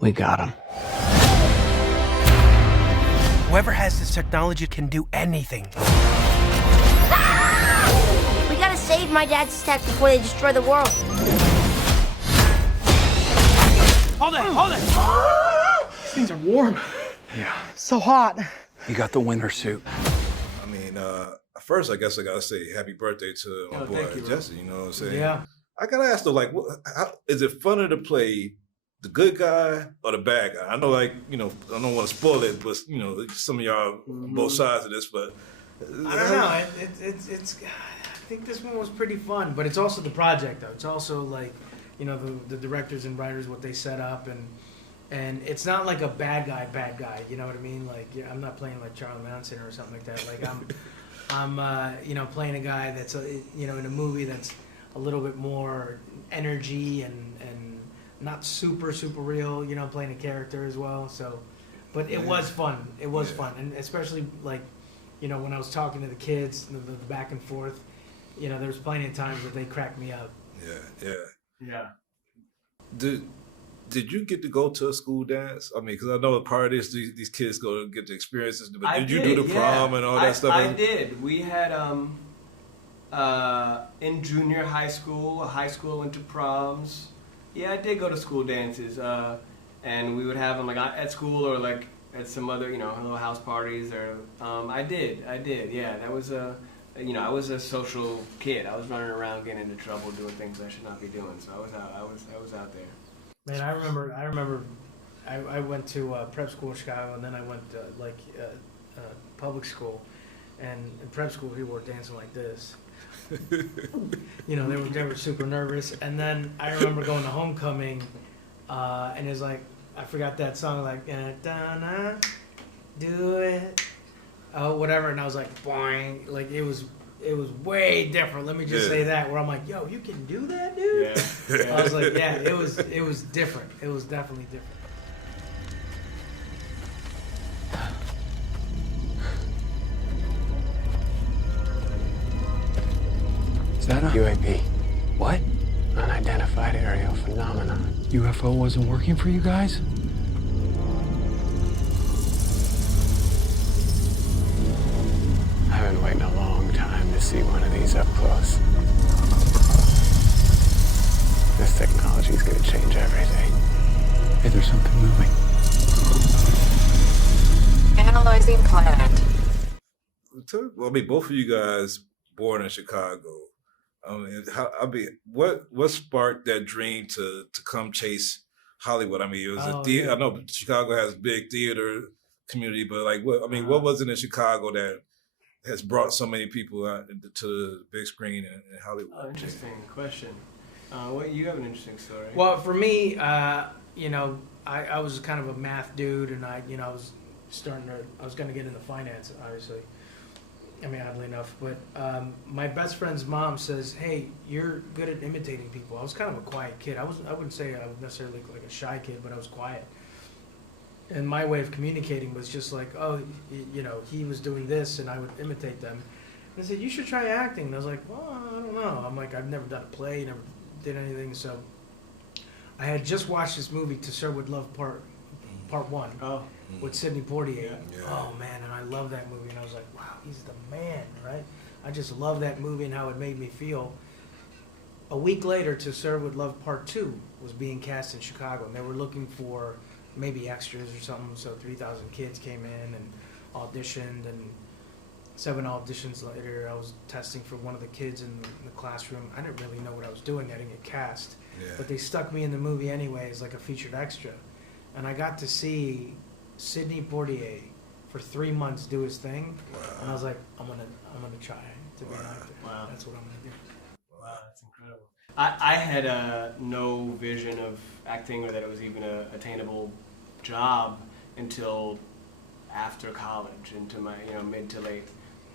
We got him. Whoever has this technology can do anything. We gotta save my dad's tech before they destroy the world. Hold it, hold it! These things are warm. Yeah. So hot. You got the winter suit. I mean, first, I guess I gotta say happy birthday to my boy Jesse. You know what I'm saying? Yeah. I gotta ask though, like, is it funner to play the good guy or the bad guy? I know, like, you know, I don't want to spoil it, but you know, some of y'all both sides of this, but I don't know. It's. I think this one was pretty fun, but it's also the project though. It's also like, you know, the directors and writers, what they set up, and it's not like a bad guy. You know what I mean? Like, yeah, I'm not playing like Charlie Manson or something like that. Like I'm you know, playing a guy that's you know, in a movie that's a little bit more energy and not super real. You know, playing a character as well. So, but it was fun. It was fun, and especially like, you know, when I was talking to the kids, the back and forth. You know, there was plenty of times that they cracked me up. Yeah. Did you get to go to a school dance? I mean, because I know part of this, these kids go to get the experiences. But did you do the prom and all that stuff? I did. We had in junior high school, went to proms. Yeah, I did go to school dances, and we would have them like at school or like at some other, you know, little house parties. Or I did. Yeah, that was you know, I was a social kid. I was running around getting into trouble, doing things I should not be doing. So I was out there. Man, I remember, I went to prep school in Chicago, and then I went to public school, and in prep school people were dancing like this. You know, they were super nervous, and then I remember going to homecoming, and it's like I forgot that song, like "Donna, do it," oh whatever, and I was like, boing, like it was way different. Let me just say that, where I'm like, yo, you can do that, dude. Yeah. I was like, yeah, it was different. It was definitely different. Is that a UAP? What? Unidentified aerial phenomenon. UFO wasn't working for you guys? I've been waiting a long time to see one of these up close. This technology is going to change everything. Hey, there's something moving. Analyzing planet. Well, I mean, both of you guys born in Chicago. What sparked that dream to come chase Hollywood? I mean, it was I know Chicago has a big theater community, but like, what was it in Chicago that has brought so many people out to the big screen in Hollywood? Oh, interesting question. You have an interesting story. Well, for me, you know, I was kind of a math dude, and I was going to get into finance, obviously. I mean, oddly enough, but my best friend's mom says, "Hey, you're good at imitating people." I was kind of a quiet kid. I wouldn't say I would necessarily look like a shy kid, but I was quiet. And my way of communicating was just like, oh, you know, he was doing this, and I would imitate them. And I said, you should try acting. And I was like, well, I don't know. I'm like, I've never done a play, never did anything. So I had just watched this movie, To Serve With Love Part 1, with Sidney Poitier. Yeah. Oh, man, and I love that movie. And I was like, wow, he's the man, right? I just love that movie and how it made me feel. A week later, To Serve With Love Part 2 was being cast in Chicago, and they were looking for maybe extras or something, so 3,000 kids came in and auditioned, and 7 auditions later, I was testing for one of the kids in the classroom. I didn't really know what I was doing. I didn't get cast, but they stuck me in the movie anyway as like a featured extra, and I got to see Sidney Poitier for 3 months do his thing, and I was like, I'm gonna try to be an actor. Wow. That's what I'm gonna do. Wow, that's incredible. I had no vision of acting or that it was even an attainable job until after college, into my mid to late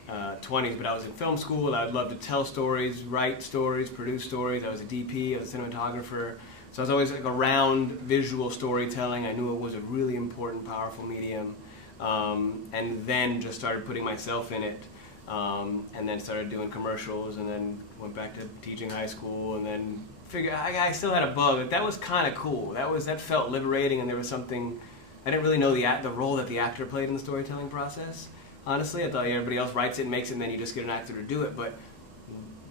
20s. But I was in film school. I would love to tell stories, write stories, produce stories. I was a DP, I was a cinematographer. So I was always like around visual storytelling. I knew it was a really important, powerful medium. And then just started putting myself in it. And then started doing commercials, and then went back to teaching high school, and then figured I still had a bug. Like, that was kind of cool. That felt liberating, and there was something. I didn't really know the role that the actor played in the storytelling process. Honestly, I thought everybody else writes it and makes it, and then you just get an actor to do it. But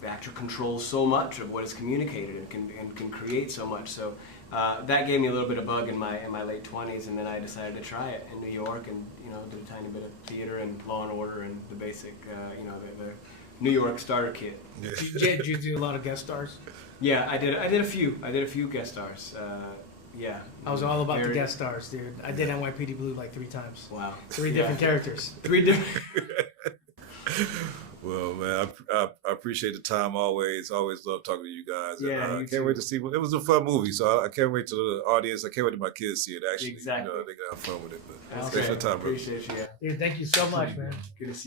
the actor controls so much of what is communicated and can create so much. So that gave me a little bit of bug in my late 20s, and then I decided to try it in New York, and did a tiny bit of theater and Law and Order and the basic, the New York starter kit. Did you do a lot of guest stars? Yeah, I did a few. I did a few guest stars. Yeah. I was all about the guest stars, dude. I did NYPD Blue like 3 times. Wow. 3 different characters. 3 different. Well, man, I appreciate the time always. Always love talking to you guys. Yeah, I can't wait to see. It was a fun movie, so I can't wait to the audience. I can't wait to my kids see it. Actually, Exactly. they can have fun with it. But That's thanks for great. the time, bro. Appreciate you. Dude, thank you so much, man. Good to see you.